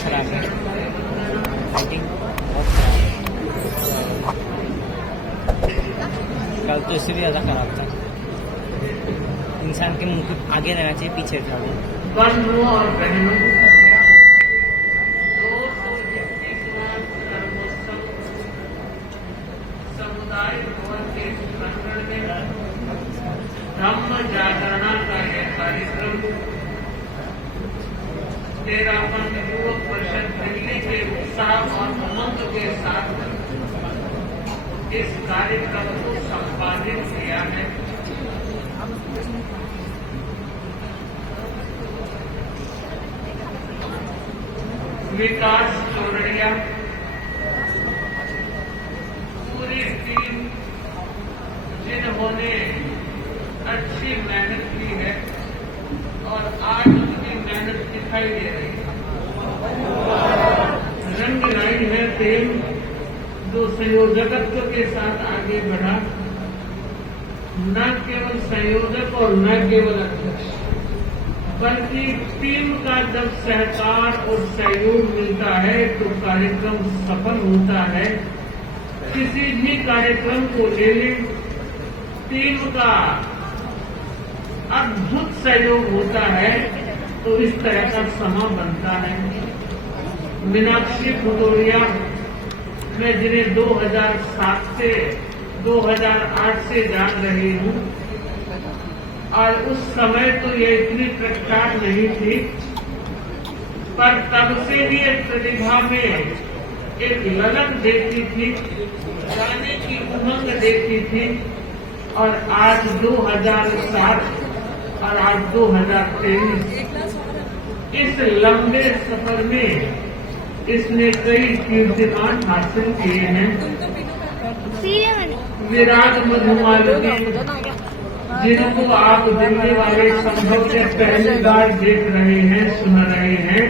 खराब है, लाइटिंग बहुत खराब है। कल तो इससे भी ज़्यादा खराब था। इंसान के मुंह को आगे रहना चाहिए, पीछे था वो। बंधुओं और बहनों, समुदाय भवन के प्रांगण में धम्म जागरणा का यह कार्यक्रम 13वां युवक परिषद दिल्ली के उत्साह और उमंग के साथ इस कार्यक्रम को संपादित किया है। विकास चौरड़िया, पूरी टीम जिन्होंने अच्छी मेहनत की है और आज उनकी मेहनत दिखाई दे रही है। रंग लाई है टीम जो संयोजकत्व के साथ आगे बढ़ा, न केवल संयोजक और न केवल अध्यक्ष, बल्कि टीम का जब सहकार और सहयोग मिलता है तो कार्यक्रम सफल होता है। किसी भी कार्यक्रम को ले लें, टीम का अद्भुत सहयोग होता है तो इस तरह का समा बनता है। मीनाक्षी भदौरिया, मैं जिन्हें 2007 से 2008 से जान रही हूं, और उस समय तो ये इतनी प्रख्यात नहीं थी, पर तब से भी एक प्रतिभा में एक ललक देखी थी, गाने की उमंग देखी थी। और आज 2007 और आज 2023 इस लंबे सफर में इसने कई कीर्तिमान हासिल किए हैं। विराग मधुमालती, जिनको आप दिल्ली वाले संभव से पहली बार देख रहे हैं, सुन रहे हैं,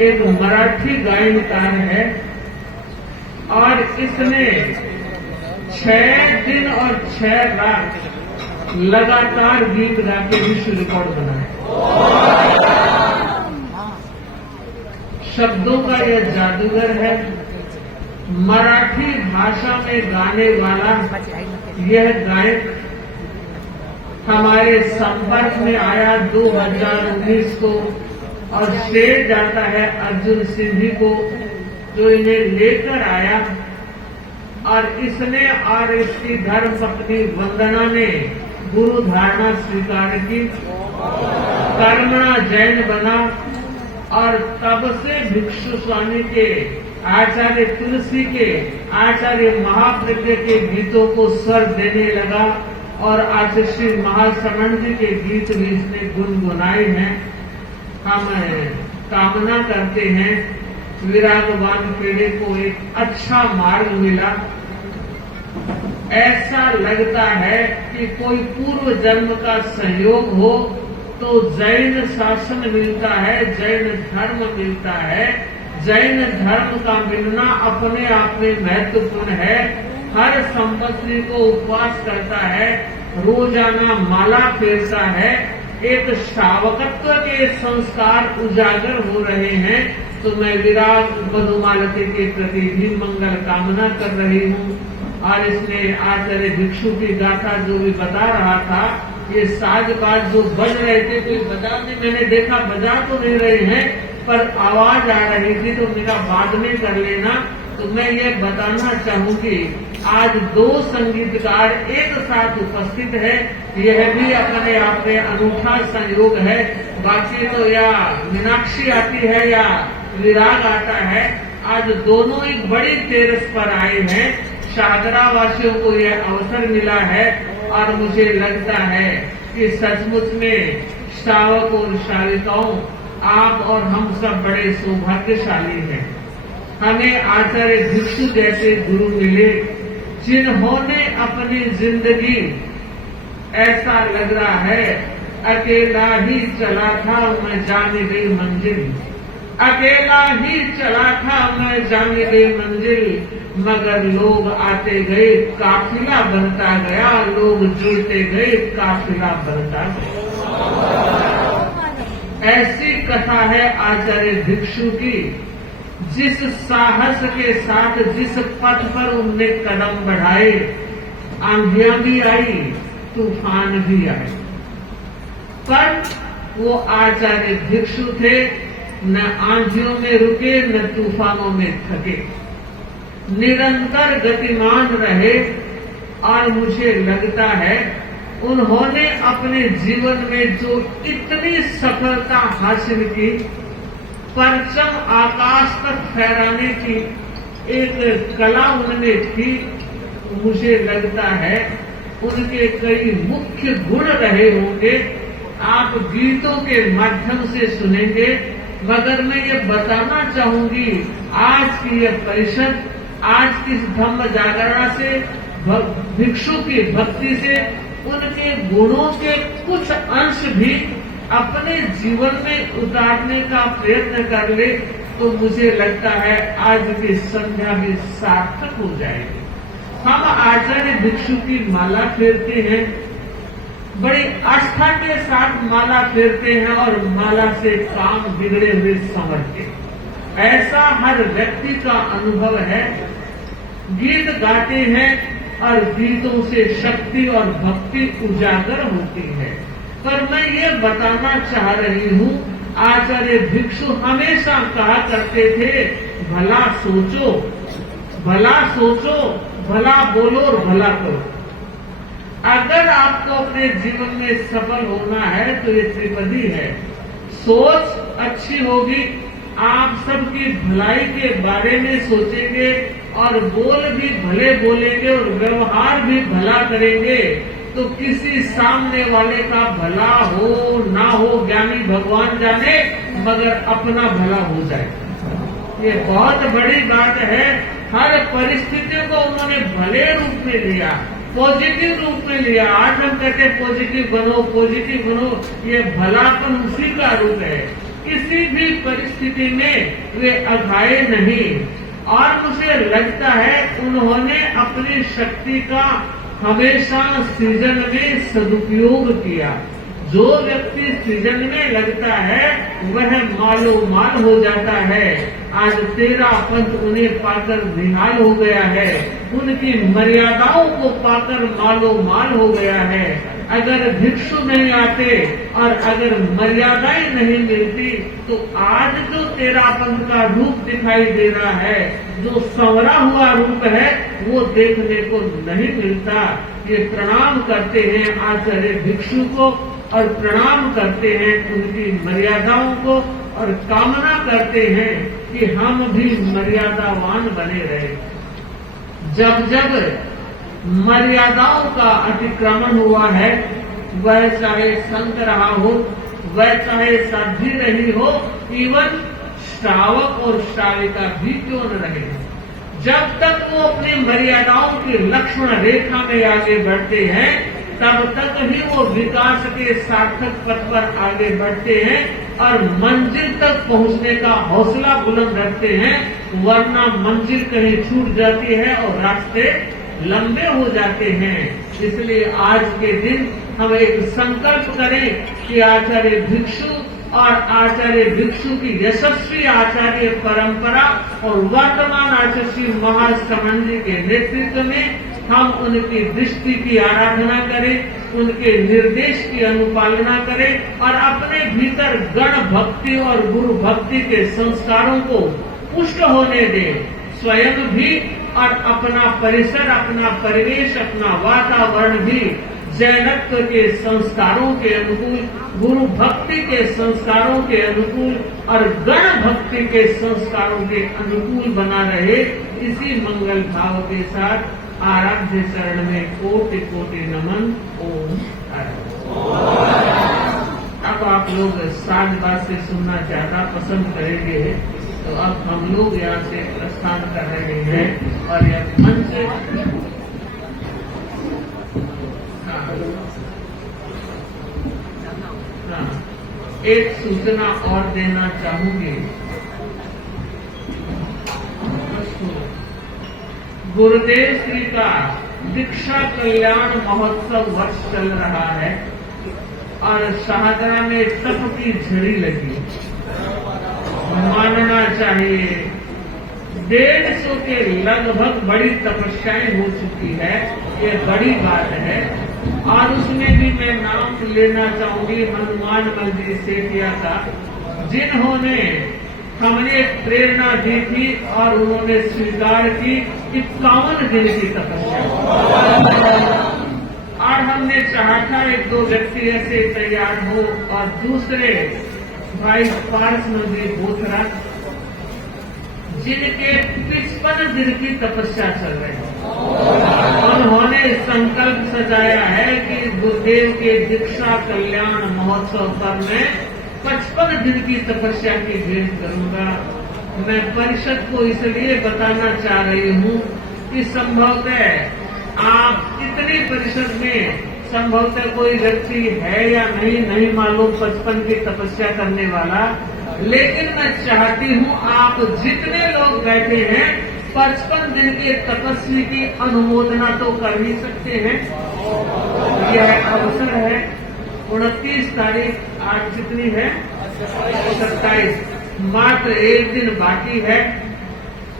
एक मराठी गायनकार है और इसने 6 दिन और 6 रात लगातार गीत गा के विश्व रिकॉर्ड बनाया। शब्दों का यह जादूगर है। मराठी भाषा में गाने वाला यह गायक हमारे संपर्क में आया 2019 को और श्रेय जाता है अर्जुन सिंधी को, जो इन्हें लेकर आया। और इसने और इसकी धर्म पत्नी वंदना ने गुरु धारणा स्वीकार की, कर्मणा जैन बना और तब से भिक्षु स्वामी के, आचार्य तुलसी के, आचार्य महाप्रज्ञ के गीतों को स्वर देने लगा और आचार्य श्री महाश्रवण जी के गीत भी इसने गुनगुनाए हैं। हम कामना करते हैं विरागवान पीढ़ी को एक अच्छा मार्ग मिला। ऐसा लगता है कि कोई पूर्व जन्म का संयोग हो तो जैन शासन मिलता है, जैन धर्म मिलता है। जैन धर्म का मिलना अपने आप में महत्वपूर्ण है। हर संपत्ति को उपवास करता है, रोजाना माला फेरता है। एक श्रावकत्व के संस्कार उजागर हो रहे हैं। तो मैं विराग मधुमालती के प्रति भी मंगल कामना कर रही हूँ। और इसने आचार्य भिक्षु की गाथा जो भी बता रहा था, ये साज-बाज जो बज रहे थे, कोई बजा नहीं, मैंने देखा बजा तो नहीं रहे हैं, पर आवाज आ रही थी, तो मेरा बाद में कर लेना। तो मैं ये बताना चाहूंगी, आज 2 संगीतकार एक साथ उपस्थित है, यह भी अपने आप में अनूठा संयोग है। बाकी तो या मीनाक्षी आती है या विराग आता है। आज दोनों एक बड़ी तेरस पर आए हैं। शाहदरा वासियों को यह अवसर मिला है और मुझे लगता है कि सचमुच में श्रावक और श्राविकाओं, आप और हम सब बड़े सौभाग्यशाली हैं। हमें आचार्य भिक्षु जैसे गुरु मिले, जिन्होंने अपनी जिंदगी, ऐसा लग रहा है, अकेला ही चला था मैं जाने गई मंजिल, अकेला ही चला था मैं जाने गई मंजिल, मगर लोग आते गए काफिला बनता गया, लोग जुड़ते गए काफिला बनता गया। ऐसी कथा है आचार्य भिक्षु की, जिस साहस के साथ जिस पथ पर उनने कदम बढ़ाए, आंधियां भी आई, तूफान भी आए, पर वो आचार्य भिक्षु थे, न आंधियों में रुके न तूफानों में थके, निरंतर गतिमान रहे। और मुझे लगता है उन्होंने अपने जीवन में जो इतनी सफलता हासिल की, परचम आकाश तक फहराने की एक कला उनमें थी, मुझे लगता है उनके कई मुख्य गुण रहे होंगे। आप गीतों के माध्यम से सुनेंगे, मगर मैं ये बताना चाहूंगी, आज की यह परिषद, आज की धम्म जागरणा से, भिक्षु की भक्ति से उनके गुणों के कुछ अंश भी अपने जीवन में उतारने का प्रयत्न कर ले, तो मुझे लगता है आज की संध्या भी सार्थक हो जाएगी। हम आचार्य भिक्षु की माला फेरते हैं, बड़ी आस्था के साथ माला फेरते हैं और माला से काम बिगड़े हुए समझते। ऐसा हर व्यक्ति का अनुभव है। गीत गाते हैं और गीतों से शक्ति और भक्ति उजागर होती है, पर मैं ये बताना चाह रही हूँ, आचार्य भिक्षु हमेशा कहा करते थे, भला सोचो, भला सोचो, भला बोलो और भला करो। अगर आपको अपने जीवन में सफल होना है तो ये त्रिपदी है। सोच अच्छी होगी, आप सबकी भलाई के बारे में सोचेंगे और बोल भी भले बोलेंगे और व्यवहार भी भला करेंगे, तो किसी सामने वाले का भला हो ना हो ज्ञानी भगवान जाने, मगर अपना भला हो जाए। ये बहुत बड़ी बात है। हर परिस्थिति को उन्होंने भले रूप में लिया, पॉजिटिव रूप में लिया। आज हम कहते पॉजिटिव बनो, पॉजिटिव बनो, ये भलापन उसी का रूप है। किसी भी परिस्थिति में वे अघाए नहीं, और मुझे लगता है उन्होंने अपनी शक्ति का हमेशा सृजन में सदुपयोग किया। जो व्यक्ति सृजन में लगता है वह मालो माल हो जाता है। आज 13 पंथ उन्हें पाकर निहाल हो गया है, उनकी मर्यादाओं को पाकर मालो माल हो गया है। अगर भिक्षु नहीं आते और अगर मर्यादाएं नहीं मिलती, तो आज जो 13 पंथ का रूप दिखाई दे रहा है, जो संवरा हुआ रूप है, वो देखने को नहीं मिलता। ये प्रणाम करते हैं आचार्य भिक्षु को और प्रणाम करते हैं उनकी मर्यादाओं को, और कामना करते हैं कि हम भी मर्यादावान बने रहे। जब जब मर्यादाओं का अतिक्रमण हुआ है, वह चाहे संत रहा हो, वह चाहे साध्वी रही हो, इवन श्रावक और श्राविका भी क्यों न रहे, जब तक वो अपनी मर्यादाओं की लक्ष्मण रेखा में आगे बढ़ते हैं, तब तक ही वो विकास के सार्थक पथ पर आगे बढ़ते हैं और मंजिल तक पहुंचने का हौसला बुलंद रखते हैं। वरना मंजिल कहीं छूट जाती है और रास्ते लंबे हो जाते हैं। इसलिए आज के दिन हम एक संकल्प करें कि आचार्य भिक्षु और आचार्य भिक्षु की यशस्वी आचार्य परंपरा और वर्तमान आचार्य महासमन जी के नेतृत्व में हम उनकी दृष्टि की आराधना करें, उनके निर्देश की अनुपालना करें और अपने भीतर गण भक्ति और गुरु भक्ति के संस्कारों को पुष्ट होने दें। स्वयं भी और अपना परिसर, अपना परिवेश, अपना वातावरण भी जैनत्व के संस्कारों के अनुकूल, गुरु भक्ति के संस्कारों के अनुकूल और गण भक्ति के संस्कारों के अनुकूल बना रहे। इसी मंगल भाव के साथ आराध्य शरण में कोटि कोटि नमन। ओम अब आप लोग साज बाज से सुनना ज्यादा पसंद करेंगे, तो अब हम लोग यहाँ से प्रस्थान कर रहे हैं और यह मंच एक सूचना और देना चाहूंगी। गुरुदेव श्री का दीक्षा कल्याण महोत्सव वर्ष चल रहा है और शाहजहां में तप की झड़ी लगी। मानना चाहिए 150 के लगभग बड़ी तपस्याएं हो चुकी है, ये बड़ी बात है। और उसमें भी मैं नाम लेना चाहूंगी हनुमान मंदिर सेठिया का, जिन्होंने हमें प्रेरणा दी थी और उन्होंने स्वीकार की 51 दिन की तपस्या। और हमने चाहा था 1-2 व्यक्ति ऐसे तैयार हो, और दूसरे भाई पारस नदी बोथरा, जिनके 55 दिन की तपस्या चल रही है। उन्होंने संकल्प सजाया है कि गुरुदेव के दीक्षा कल्याण महोत्सव पर मैं 55 दिन की तपस्या की भेंट करूंगा। मैं परिषद को इसलिए बताना चाह रही हूँ कि संभवतः आप इतनी परिषद में संभवतः कोई व्यक्ति है या नहीं मालूम 55 की तपस्या करने वाला, लेकिन मैं चाहती हूँ आप जितने लोग बैठे हैं 55 दिन के तपस्वी की अनुमोदना तो कर ही सकते हैं। यह अवसर है। 29 तारीख आज कितनी है? 27, मात्र 1 दिन बाकी है।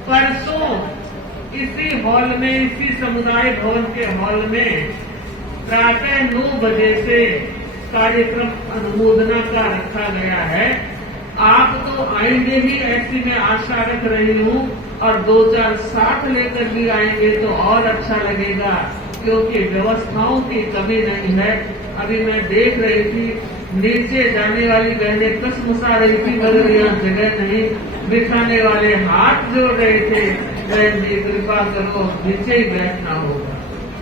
परसों इसी हॉल में, इसी समुदाय भवन के हॉल में प्रातः 9 बजे से कार्यक्रम अनुमोदना का रखा गया है। आप तो आएंगे ही ऐसी मैं आशा रख रही हूँ, और 2-4 साथ लेकर भी आएंगे तो और अच्छा लगेगा, क्योंकि व्यवस्थाओं की कमी नहीं है। अभी मैं देख रही थी नीचे जाने वाली बहनें कसमसा रही थी, मगर यहाँ जगह नहीं, बिठाने वाले हाथ जोड़ रहे थे, बहन जी कृपा करो नीचे ही बैठना होगा।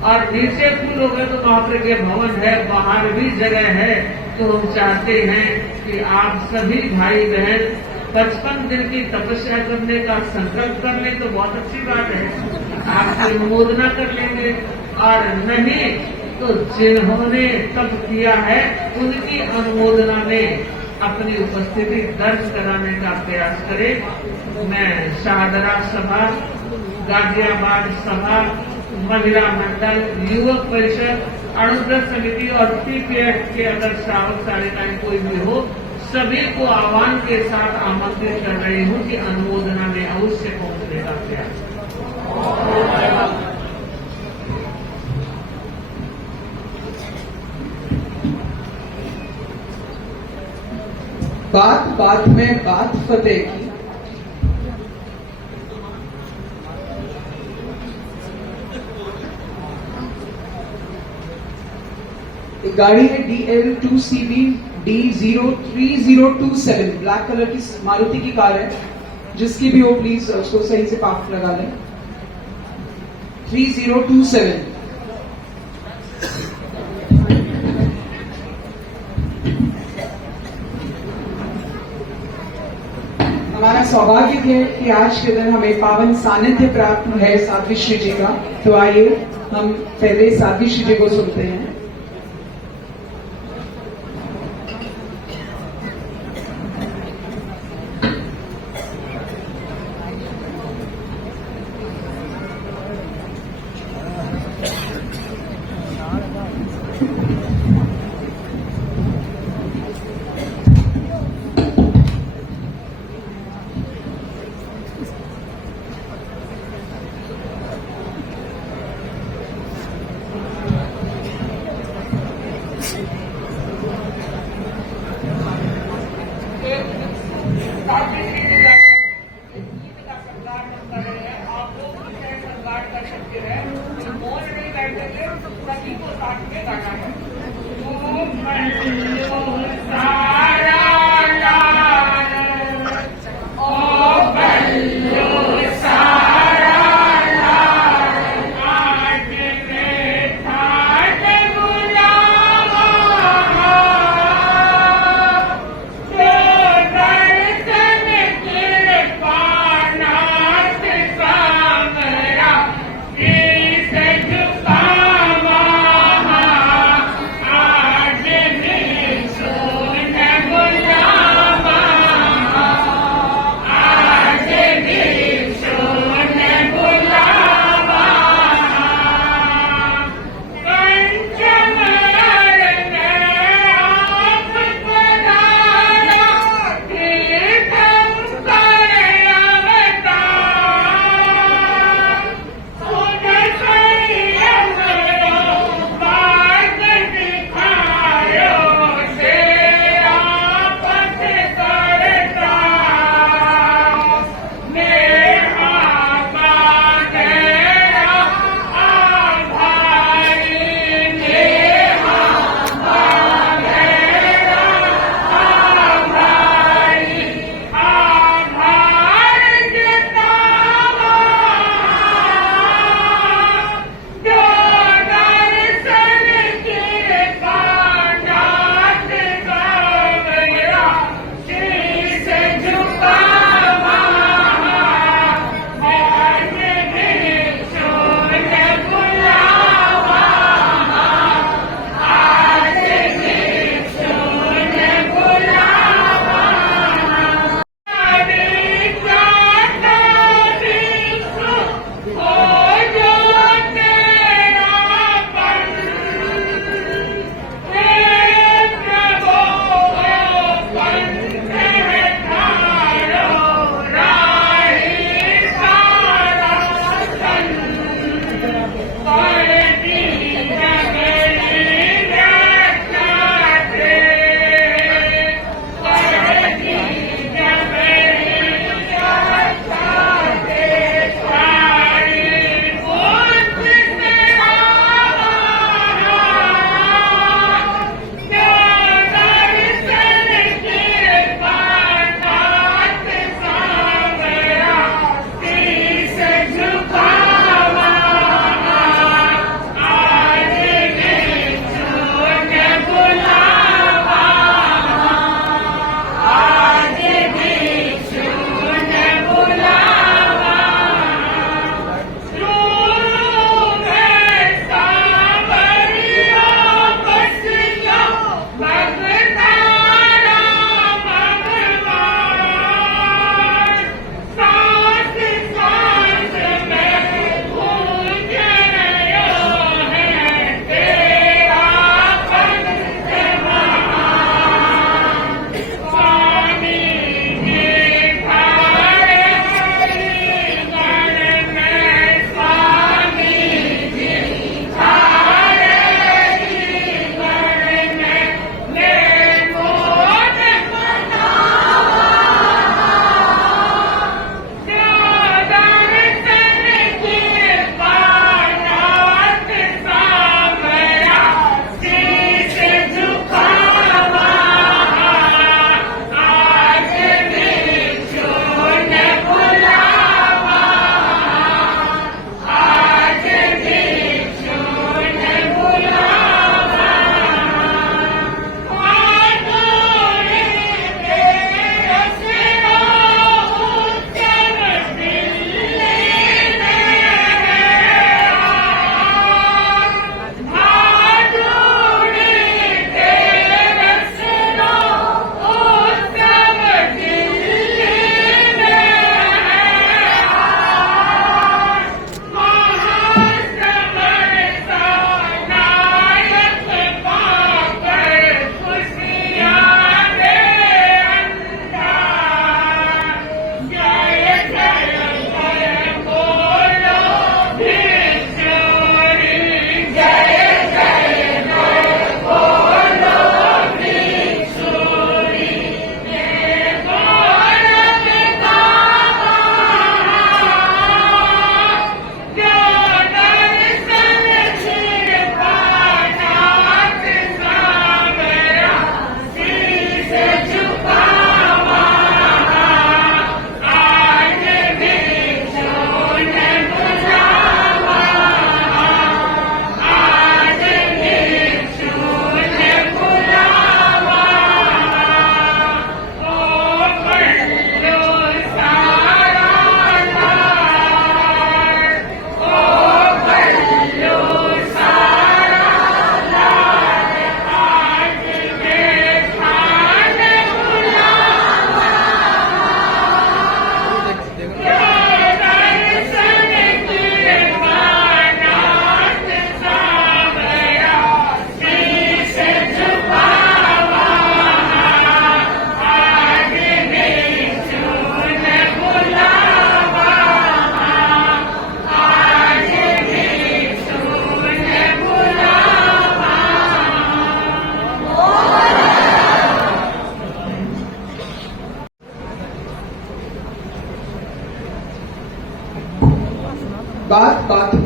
और नीचे फूल होगा तो महाप्रज्ञ भवन है, बाहर भी जगह है। तो हम चाहते हैं कि आप सभी भाई बहन 55 दिन की तपस्या करने का संकल्प कर लें तो बहुत अच्छी बात है, आपकी अनुमोदना कर लेंगे। और नहीं तो जिन्होंने तप किया है उनकी अनुमोदना में अपनी उपस्थिति दर्ज कराने का प्रयास करें। मैं शाहदरा सभा, गाजियाबाद सभा, महिला मंडल, युवक परिषद, अणुव्रत समिति और सीपीएफ के अगर श्रावक सारिकाएं कोई भी हो, सभी को आह्वान के साथ आमंत्रित कर रही हूँ कि अनुमोदना में अवश्य पहुंचने का प्रयास। बात बात में बात फतेह की। एक गाड़ी है DL2CB D03027, ब्लैक कलर की मारुति की कार है, जिसकी भी हो प्लीज उसको सही से पार्क लगा लें। 3027। हमारा सौभाग्य है कि आज के दिन हमें पावन सानिध्य प्राप्त है साध्वी श्री जी का। तो आइए हम पहले साध्वी श्री जी को सुनते हैं।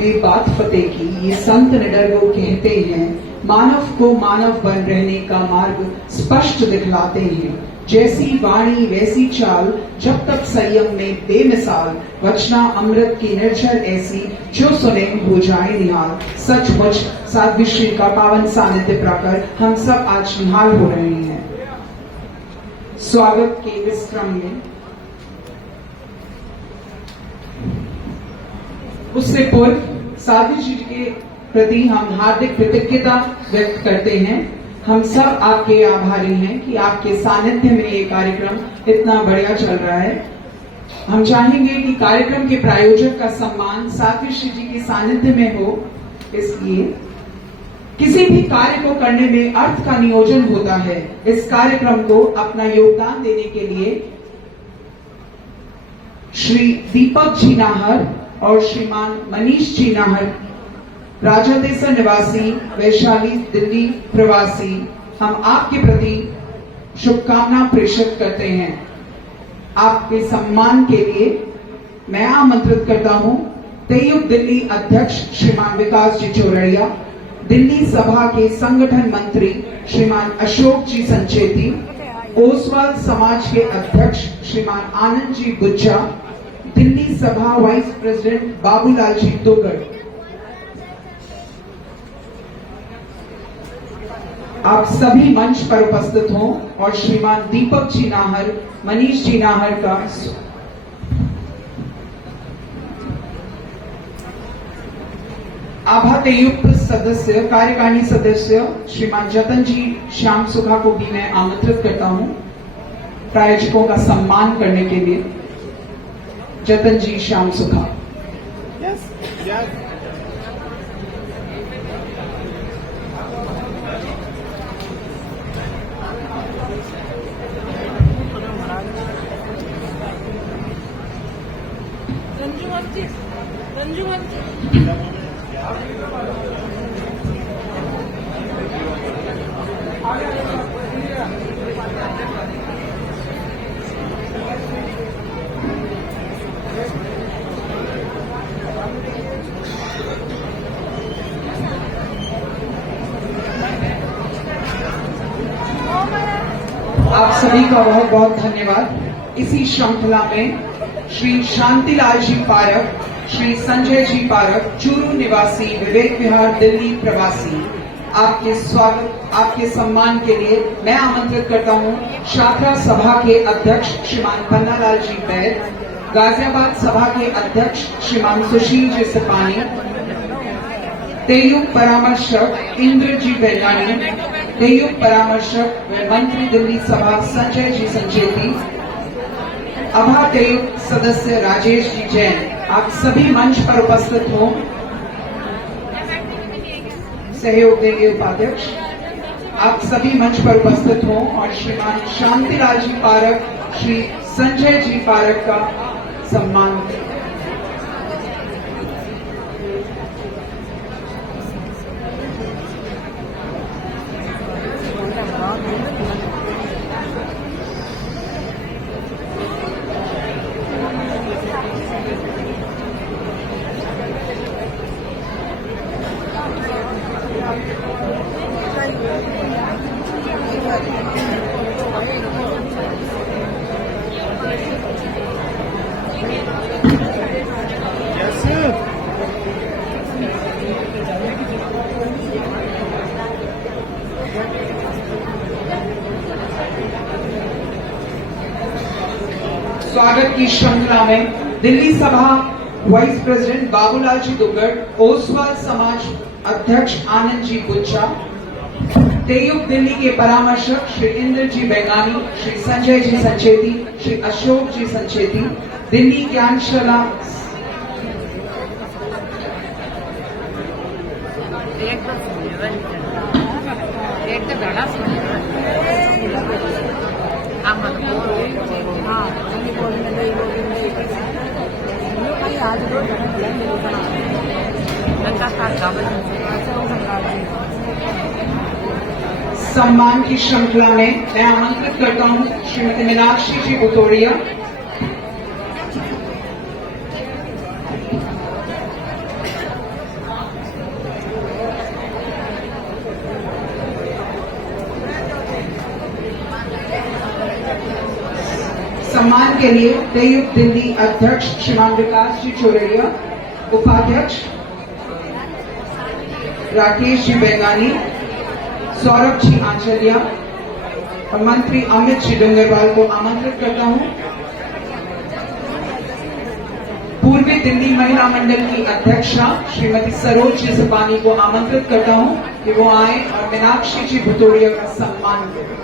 हुए बात फतेह की, ये संत निडर वो कहते हैं, मानव को मानव बन रहने का मार्ग स्पष्ट दिखलाते हैं। जैसी वाणी वैसी चाल, जब तक संयम में बेमिसाल, वचना अमृत की निर्झर ऐसी, जो सुने हो जाए निहाल। सचमुच साध्वी श्री का पावन सानिध्य पाकर हम सब आज निहाल हो रहे हैं। स्वागत के इस क्रम में उससे पूर्व साध्वी जी के प्रति हम हार्दिक कृतज्ञता व्यक्त करते हैं। हम सब आपके आभारी हैं कि आपके सानिध्य में ये कार्यक्रम इतना बढ़िया चल रहा है। हम चाहेंगे कि कार्यक्रम के प्रायोजक का सम्मान साध्वी श्री जी के सानिध्य में हो, इसलिए किसी भी कार्य को करने में अर्थ का नियोजन होता है। इस कार्यक्रम को अपना योगदान देने के लिए श्री दीपक जी नाहर और श्रीमान मनीष जी नाहर, राजादेसर निवासी, वैशाली दिल्ली प्रवासी, हम आपके प्रति शुभकामना प्रेषित करते हैं। आपके सम्मान के लिए मैं आमंत्रित करता हूं तेयुग दिल्ली अध्यक्ष श्रीमान विकास जी चौरड़िया, दिल्ली सभा के संगठन मंत्री श्रीमान अशोक जी संचेती, ओसवाल समाज के अध्यक्ष श्रीमान आनंद जी गुज्जा, दिल्ली सभा वाइस प्रेसिडेंट बाबूलाल जी दुगड़। आप सभी मंच पर उपस्थित हों और श्रीमान दीपक जी नाहर, मनीष जी नाहर का आभातयुक्त सदस्य, कार्यकारिणी सदस्य श्रीमान जतन जी श्याम सुखा को भी मैं आमंत्रित करता हूं प्रायोजकों का सम्मान करने के लिए। जतन जी श्याम सुखा। आप सभी का बहुत बहुत धन्यवाद। इसी श्रृंखला में श्री शांतिलाल जी पारक, श्री संजय जी पारक, चूरू निवासी, विवेक विहार दिल्ली प्रवासी, आपके स्वागत, आपके सम्मान के लिए मैं आमंत्रित करता हूं शाखा सभा के अध्यक्ष श्रीमान पन्नालाल जी बैद, गाजियाबाद सभा के अध्यक्ष श्रीमान सुशील जी सिपानी, तेयुग परामर्शक इंद्र जी बेगानी, तेयुग परामर्शक व मंत्री दिल्ली सभा संजय जी संचेती, अभा तेयुग सदस्य राजेश जी जैन, आप सभी मंच पर उपस्थित हो, सहयोग देंगे उपाध्यक्ष। आप सभी मंच पर उपस्थित हो और श्रीमान शांतिलाल जी पारक, श्री संजय जी पारक का सम्मान करें। स्वागत की श्रृंखला में दिल्ली सभा वाइस प्रेसिडेंट बाबूलाल जी दुग्गड़, ओसवाल समाज अध्यक्ष आनंद जी गुज्जा, तेयुग दिल्ली के परामर्शक श्री इंद्र जी बेगानी, श्री संजय जी संचेती, श्री अशोक जी संचेती, दिल्ली ज्ञानशाला सम्मान की श्रृंखला में मैं आमंत्रित करता हूं श्रीमती मीनाक्षी जी बुतोड़िया, सम्मान के लिए तेयुब दिल्ली अध्यक्ष श्रीमान विकास जी चोरड़िया, उपाध्यक्ष राकेश जी बेंगानी, सौरभ जी आंचलिया और मंत्री अमित जी डंगरवाल को आमंत्रित करता हूं। पूर्वी दिल्ली महिला मंडल की अध्यक्षा श्रीमती सरोज जी सपानी को आमंत्रित करता हूं कि वो आए और मीनाक्षी जी भुतोड़िया का सम्मान करें।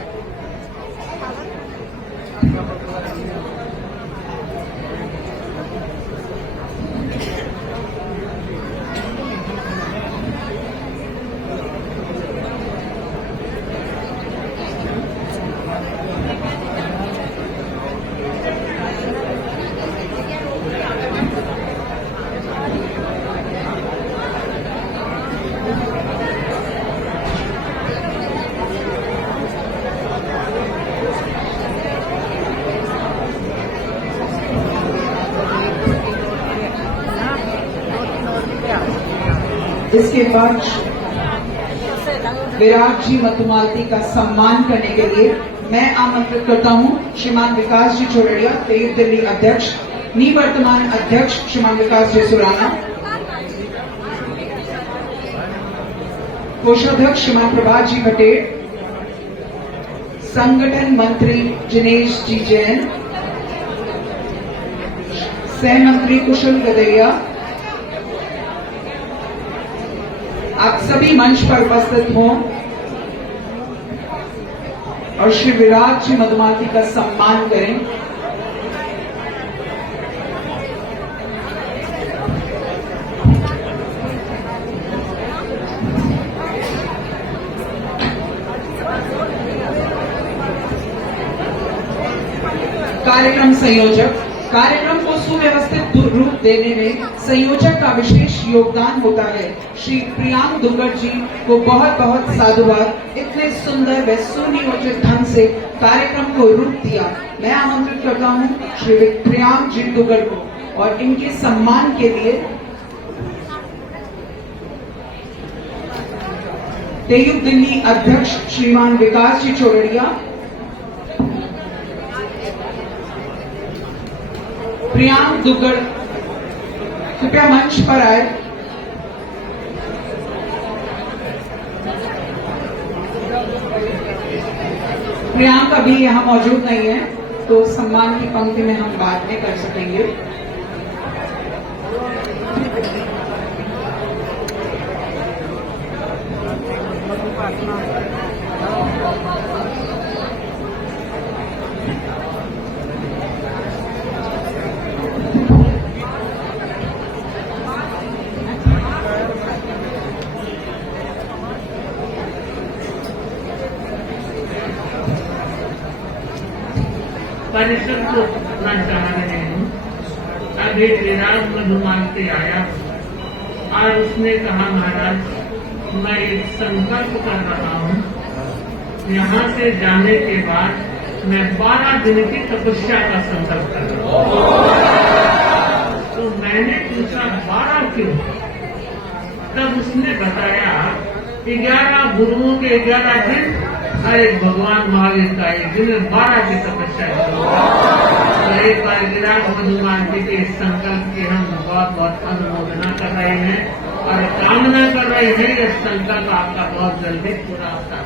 इसके बाद विराट जी मतुमालती का सम्मान करने के लिए मैं आमंत्रित करता हूं श्रीमान विकास जी चोरड़िया, तेयुब दिल्ली अध्यक्ष, निवर्तमान अध्यक्ष श्रीमान विकास जी सुराना, कोषाध्यक्ष श्रीमान प्रभात जी पटेल, संगठन मंत्री जिनेश जी जैन, सह मंत्री कुशल गदैया, आप सभी मंच पर उपस्थित हों और श्री विराट जी मधुमालती का सम्मान करें। कार्यक्रम संयोजक, कार्यक्रम को सुव्यवस्थित रूप देने में संयोजक का विशेष योगदान होता है। श्री प्रियांक दुग्गड़ जी को बहुत बहुत साधुवाद, इतने सुंदर व सुनियोजित ढंग से कार्यक्रम को रूप दिया। मैं आमंत्रित करता हूं श्री प्रियांक जी दुग्गड़ को और इनके सम्मान के लिए तेयुब दिल्ली अध्यक्ष श्रीमान विकास जी चोरड़िया, प्रियांक दुग्गड़ कृपया मंच पर आए। प्रियांक अभी यहां मौजूद नहीं है, तो सम्मान की पंक्ति में हम बाद में कर सकेंगे। परिषद को अपना चाह रहे हूँ। अभी विराट मधुमालती आया और उसने कहा, महाराज मैं एक संकल्प कर रहा हूँ, यहाँ से जाने के बाद मैं 12 दिन की तपस्या का संकल्प कर रहा हूँ। तो मैंने पूछा 12 क्यों? तब उसने बताया 11 गुरुओं के 11 दिन और एक भगवान महावीर का एक दिन 12 की तपस्या तो एक बार विराट मधुमालती के संकल्प की हम बहुत बहुत अनुमोदना कर रहे हैं और कामना कर रहे हैं कि संकल्प आपका बहुत जल्दी पूरा होता है।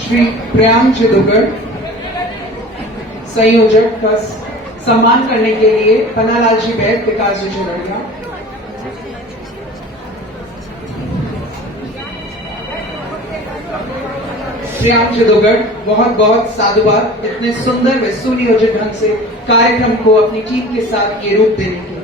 श्री प्रियांक जी दुग्गड़ संयोजक का सम्मान करने के लिए पन्नालाल जी बैद, विकास जी चोरड़िया। प्रियांक जी दुग्गड़ बहुत बहुत साधुवाद, इतने सुंदर व सुनियोजित ढंग से कार्यक्रम को अपनी टीम के साथ ये रूप देने के लिए।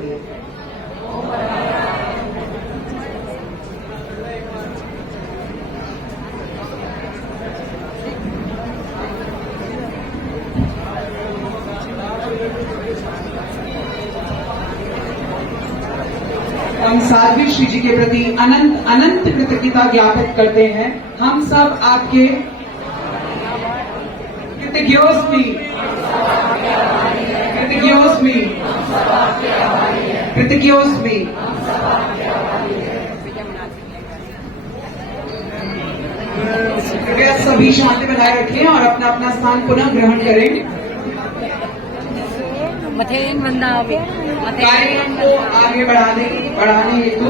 हम साध्वी श्री जी के प्रति अनंत अनंत कृतज्ञता ज्ञापित करते हैं। हम सब आपके कृतज्ञोस्मि। कृतज्ञोस्मि। कृपया सभी शांति बनाए रखें और अपना अपना स्थान पुनः ग्रहण करें। कार्यक्रम को आगे बढ़ाने हेतु